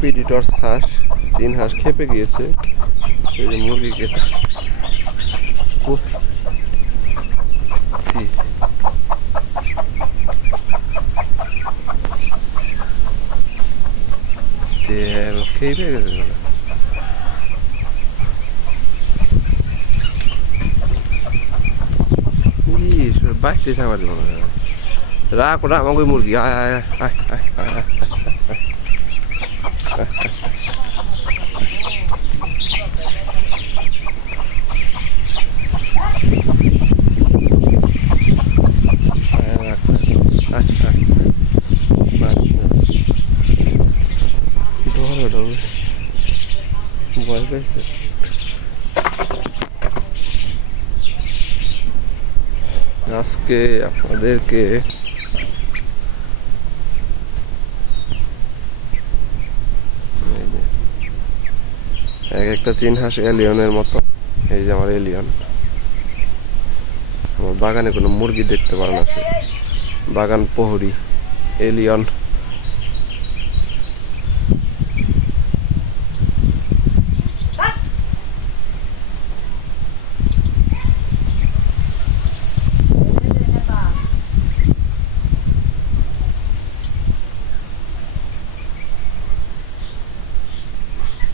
প্রিডিটরস হাঁস, চীন হাঁস খেপে গিয়েছে। এই যে মুরগিকে খেপে গেছে। বাইতে থাকবার দেবো না, রাখ ওটা আমাকে মুরগি। আয় আয় আয় আয় আয় আয় আয়। ভয় পেয়েছে। আজকে আপনাদেরকে এক একটা চীন হাঁস এলিয়নের মতো। এই যে আমার এলিয়ন। আমার বাগানে কোনো মুরগি দেখতে পারে না, বাগান প্রহরী এলিয়ন।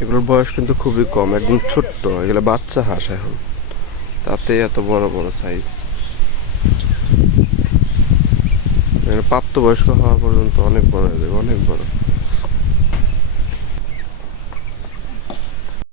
এগুলোর বয়স কিন্তু খুবই কম, একদম ছোট্ট। এগুলো বাচ্চা হাঁস এখন, তাতে এত বড় বড় সাইজ। প্রাপ্তবয়স্ক হওয়া পর্যন্ত অনেক বড় হয়ে যাবে, অনেক বড়।